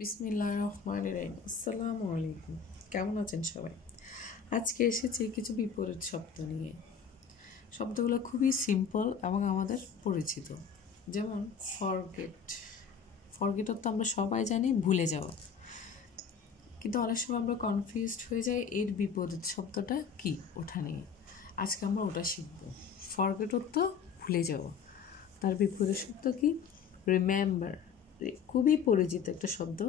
বিসমিল্লাহির রহমানির রহিম। আসসালামু আলাইকুম। কেমন আছেন সবাই? আজকে এসেছি কিছু বিপরীত শব্দ নিয়ে। শব্দগুলো খুবই সিম্পল এবং আমাদের পরিচিত। যেমন ফরগেট। ফরগেট তো আমরা সবাই জানি ভুলে যাওয়া, কিন্তু অনেক সময় আমরা কনফিউজড হয়ে যাই এর বিপরীত শব্দটা কি ওটা নিয়ে। আজকে আমরা ওটা শিখব। ফরগেট তো ভুলে যাওয়া, তার বিপরীত শব্দ কি? রিমেম্বার। খুবই পরিচিত একটা শব্দ,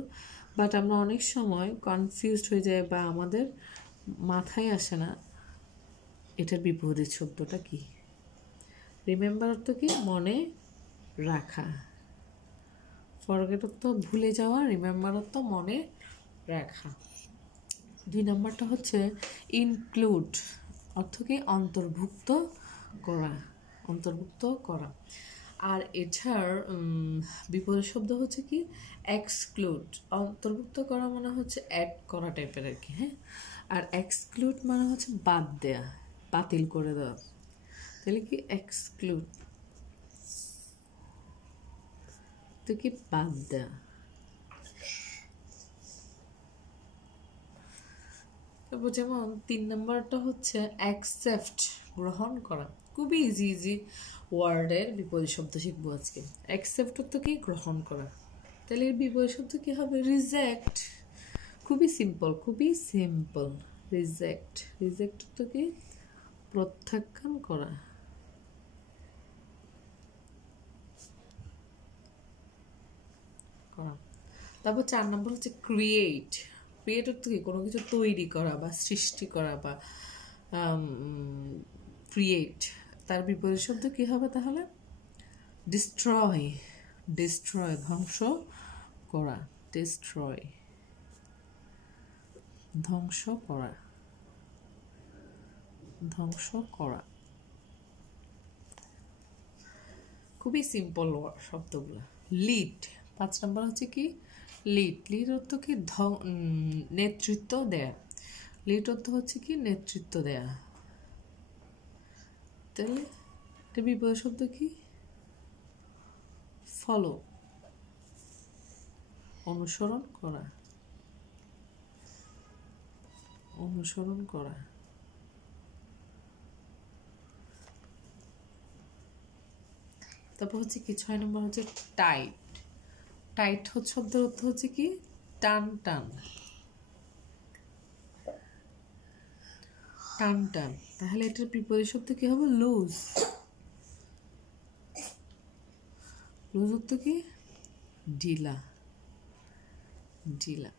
বাট আমরা অনেক সময় কনফিউজড হয়ে যাই বা আমাদের মাথায় আসে না এটার বিপরীত শব্দটা কি। রিমেম্বার অর্থ কি? মনে রাখা। ফরগেট অর্থ ভুলে যাওয়া, রিমেম্বার অর্থ মনে রাখা। 2 নম্বরটা হচ্ছে ইনক্লুড অর্থ কি? অন্তর্ভুক্ত করা, অন্তর্ভুক্ত করা। আর এটার বিপরীত শব্দ হচ্ছে কি? এক্সক্লুড। অন্তর্ভুক্ত করা মানে হচ্ছে অ্যাড করা টাইপের আর কি, হ্যাঁ। আর এক্সক্লুড মানে হচ্ছে বাদ দেয়া, বাতিল করে দেওয়া। তাহলে কি এক্সক্লুড তো কি? বাদ দেয়া। তারপর যেমন 3 নম্বরটা হচ্ছে অ্যাকসেপ্ট, গ্রহণ করা। খুবই ইজি ওয়ার্ডের বিপরীত শব্দ শিখবো আজকে। অ্যাকসেপ্ট তো কি? গ্রহণ করা। তাহলে এর বিপরীত শব্দ কি হবে? রিজেক্ট। খুবই সিম্পল। রিজেক্ট। রিজেক্ট তো কি? প্রত্যাখ্যান করা। তারপর 4 নম্বর হচ্ছে ক্রিয়েট। ক্রিয়েট তো কি? কোনো কিছু তৈরি করা বা সৃষ্টি করা বা ক্রিয়েট। তার বিপরীত শব্দ কি হবে তাহলে? ডিস্ট্রয়। ডিস্ট্রয় ধ্বংস করা। ডিস্ট্রয় ধ্বংস করা, ধ্বংস করা। খুবই সিম্পল শব্দগুলো। লিড। 5 নম্বর হচ্ছে কি? লিড। লিড অর্থ কি? নেতৃত্ব দেয়া। লিড অর্থ হচ্ছে কি? নেতৃত্ব দেয়া। তাহলে এটা বিপরীত শব্দ কি? ফলো। অনুসরণ করা, অনুসরণ করা। তারপর হচ্ছে কি? 6 নম্বর হচ্ছে টাইট। টাইট হচ্ছে শব্দের অর্থ হচ্ছে কি? টান টান, টান টান। তাহলে এটার বিপরীত শব্দ কি হবে? লুজ। লুজ অর্থ কি? ঢিলা, ঢিলা।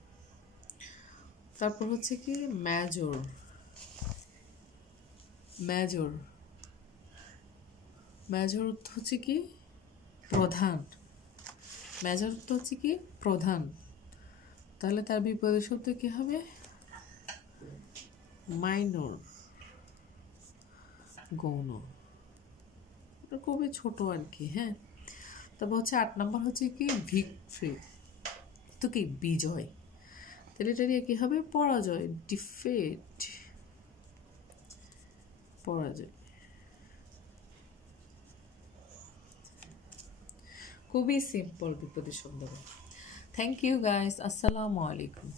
তারপর হচ্ছে কি? মেজর। মেজর। মেজর অর্থ হচ্ছে কি? প্রধান। মেজর অর্থ হচ্ছে কি? প্রধান। তাহলে তার বিপরীত শব্দ কি হবে? মাইনর, গৌণ। এটা খুবই ছোট আর কি, হ্যাঁ। তারপর হচ্ছে 8 নম্বর হচ্ছে কি? ভিক্টরি তো কি? বিজয়। তাহলে এটা দিয়ে কি হবে? পরাজয়। ডিফেট, পরাজয়। খুবই সিম্পল বিপরীত শব্দ। Thank you guys. আসসালামু আলাইকুম।